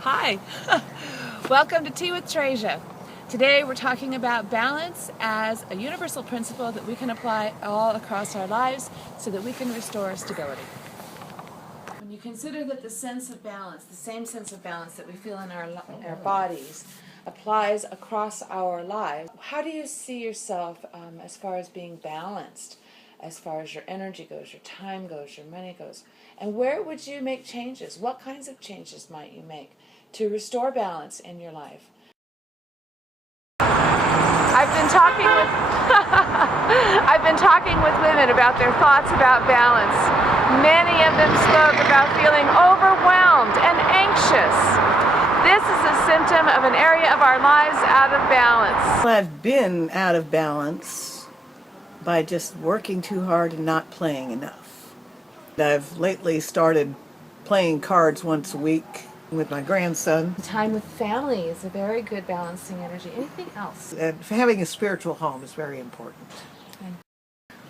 Hi, welcome to Tea With Trazia. Today we're talking about balance as a universal principle that we can apply all across our lives so that we can restore stability. When you consider that the sense of balance, the same sense of balance that we feel in our bodies, applies across our lives, how do you see yourself as far as being balanced, as far as your energy goes, your time goes, your money goes? And where would you make changes? What kinds of changes might you make to restore balance in your life? I've been talking with women about their thoughts about balance. Many of them spoke about feeling overwhelmed and anxious. This is a symptom of an area of our lives out of balance. I've been out of balance by just working too hard and not playing enough. I've lately started playing cards once a week with my grandson. Time with family is a very good balancing energy. Anything else? And having a spiritual home is very important.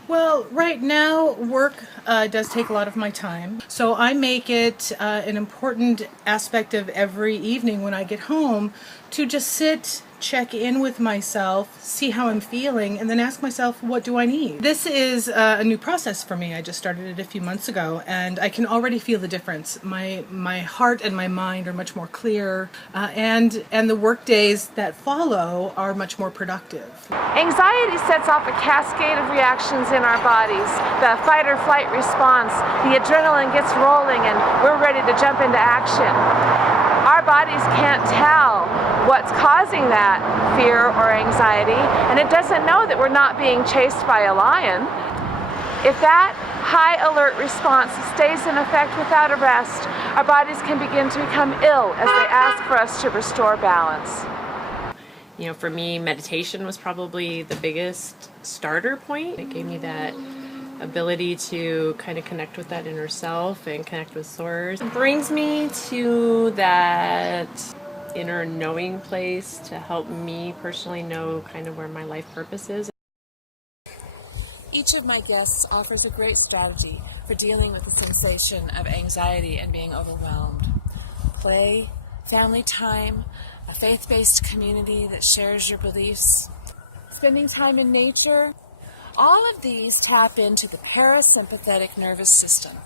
Well, right now, work does take a lot of my time, so I make it an important aspect of every evening when I get home to just sit, check in with myself, see how I'm feeling, and then ask myself, what do I need? This is a new process for me. I just started it a few months ago, and I can already feel the difference. My heart and my mind are much more clear, and the work days that follow are much more productive. Anxiety sets off a cascade of reactions in our bodies. The fight or flight response, the adrenaline gets rolling and we're ready to jump into action. Our bodies can't tell what's causing that fear or anxiety, and it doesn't know that we're not being chased by a lion. If that high alert response stays in effect without a rest, our bodies can begin to become ill as they ask for us to restore balance. You know, for me, meditation was probably the biggest starter point. It gave me that ability to kind of connect with that inner self and connect with source. It brings me to that inner knowing place to help me personally know kind of where my life purpose is. Each of my guests offers a great strategy for dealing with the sensation of anxiety and being overwhelmed. Play, family time, a faith-based community that shares your beliefs, spending time in nature. All of these tap into the parasympathetic nervous system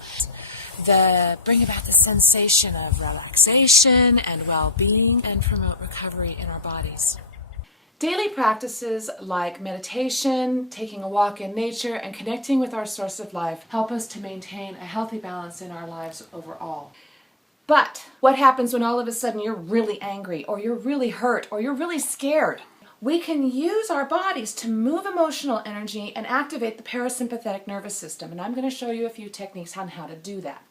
that bring about the sensation of relaxation and well-being and promote recovery in our bodies. Daily practices like meditation, taking a walk in nature, and connecting with our source of life help us to maintain a healthy balance in our lives overall. But what happens when all of a sudden you're really angry, or you're really hurt, or you're really scared? We can use our bodies to move emotional energy and activate the parasympathetic nervous system, and I'm going to show you a few techniques on how to do that.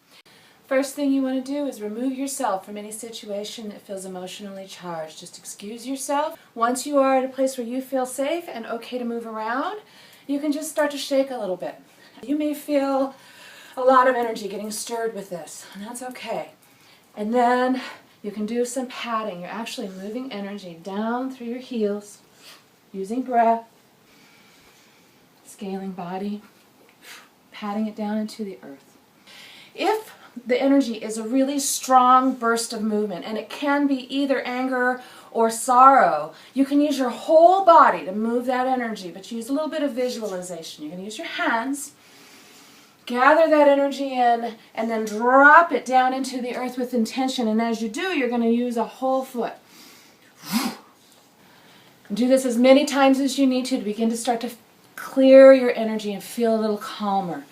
First thing you want to do is remove yourself from any situation that feels emotionally charged. Just excuse yourself. Once you are at a place where you feel safe and okay to move around, you can just start to shake a little bit. You may feel a lot of energy getting stirred with this, and that's okay. And then you can do some patting. You're actually moving energy down through your heels, using breath, scaling body, patting it down into the earth. If the energy is a really strong burst of movement, and it can be either anger or sorrow, you can use your whole body to move that energy, but use a little bit of visualization. You can use your hands, gather that energy in, and then drop it down into the earth with intention. And as you do, you're going to use a whole foot. And do this as many times as you need to begin to start to clear your energy and feel a little calmer.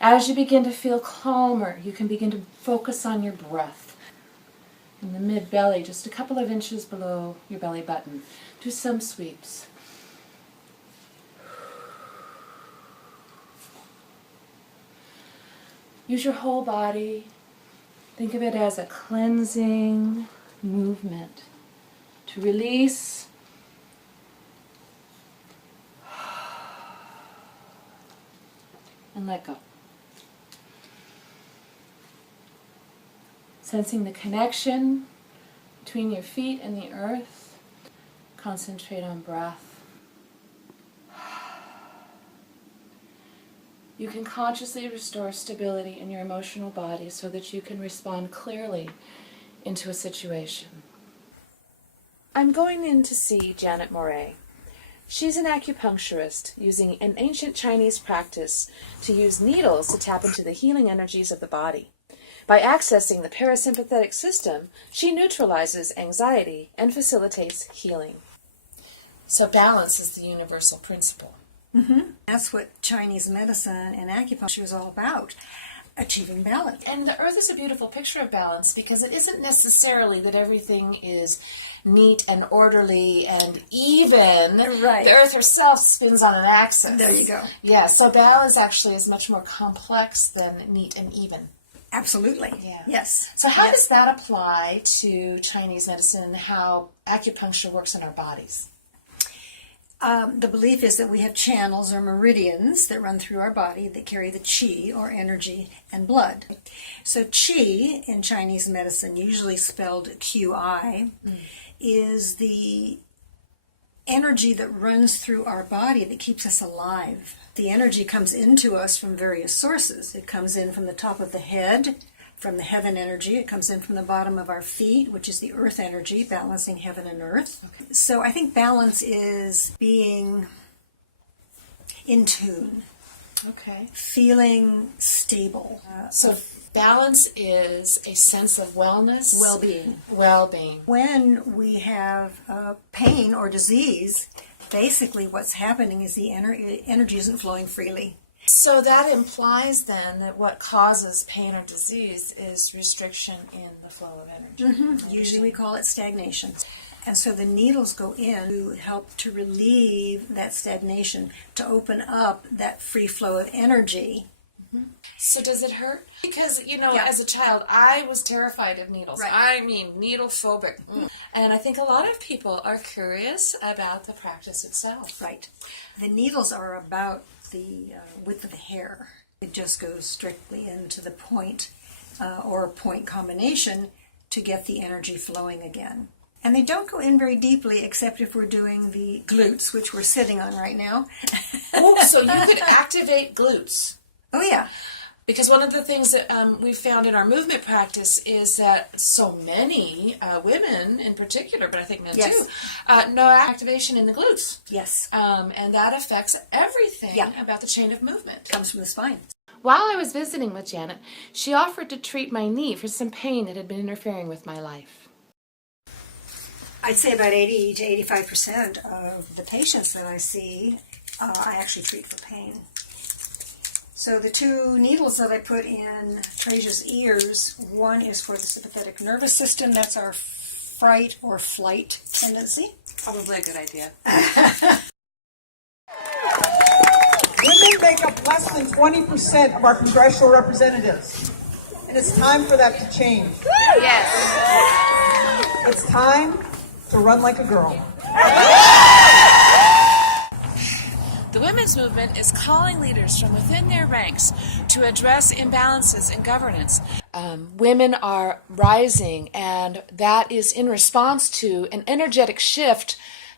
As you begin to feel calmer, you can begin to focus on your breath. In the mid-belly, just a couple of inches below your belly button. Do some sweeps. Use your whole body. Think of it as a cleansing movement to release and let go. Sensing the connection between your feet and the earth. Concentrate on breath. You can consciously restore stability in your emotional body so that you can respond clearly into a situation. I'm going in to see Janet Moret. She's an acupuncturist using an ancient Chinese practice to use needles to tap into the healing energies of the body. By accessing the parasympathetic system, she neutralizes anxiety and facilitates healing. So balance is the universal principle. That's what Chinese medicine and acupuncture is all about, achieving balance. And the earth is a beautiful picture of balance because it isn't necessarily that everything is neat and orderly and even. Right. The earth herself spins on an axis. There you go. Yeah, so balance actually is much more complex than neat and even. Absolutely. Yeah. Yes. So how Yes. does that apply to Chinese medicine and how acupuncture works in our bodies? The belief is that we have channels or meridians that run through our body that carry the qi or energy and blood. So qi in Chinese medicine, usually spelled qi, is the energy that runs through our body that keeps us alive. The energy comes into us from various sources. It comes in from the top of the head, from the heaven energy. It comes in from the bottom of our feet, which is the earth energy, balancing heaven and earth. So I think balance is being in tune, Okay. feeling stable, So balance is a sense of wellness, well-being. well-being. When we have pain or disease, basically what's happening is the energy isn't flowing freely. So that implies then that what causes pain or disease is restriction in the flow of energy. Usually we call it stagnation. And so the needles go in to help to relieve that stagnation, to open up that free flow of energy. So does it hurt? Because, Yeah. as a child, I was terrified of needles. Right. I mean, needle phobic. And I think a lot of people are curious about the practice itself. Right. The needles are about the width of the hair. It just goes strictly into the point or point combination to get the energy flowing again. And they don't go in very deeply except if we're doing the glutes, which we're sitting on right now. Oh, so you could activate glutes. Oh, yeah. Because one of the things that we've found in our movement practice is that so many women in particular, but I think men Yes. too, no activation in the glutes. Yes. And that affects everything Yeah. about the chain of movement. Comes from the spine. While I was visiting with Janet, she offered to treat my knee for some pain that had been interfering with my life. I'd say about 80 to 85% of the patients that I see, I actually treat for pain. So the two needles that I put in Trazia's ears, one is for the sympathetic nervous system. That's our fright or flight tendency. Probably a good idea. Women make up less than 20% of our congressional representatives. And it's time for that to change. Yes. It's time to run like a girl. The women's movement is calling leaders from within their ranks to address imbalances in governance. Women are rising, and that is in response to an energetic shift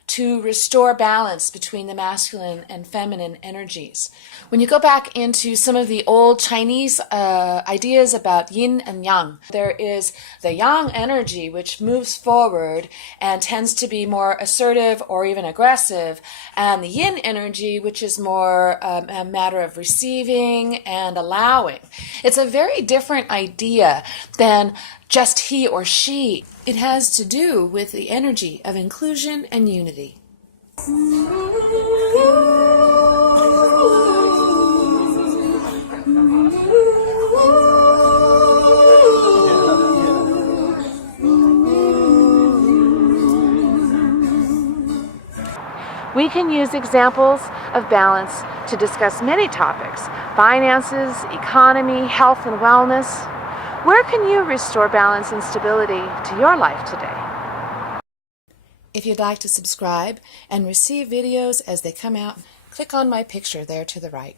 to restore balance between the masculine and feminine energies. When you go back into some of the old Chinese ideas about yin and yang, there is the yang energy which moves forward and tends to be more assertive or even aggressive, and the yin energy which is more a matter of receiving and allowing. It's a very different idea than just he or she. It has to do with the energy of inclusion and unity. We can use examples of balance to discuss many topics: finances, economy, health and wellness. Where can you restore balance and stability to your life today? If you'd like to subscribe and receive videos as they come out, click on my picture there to the right.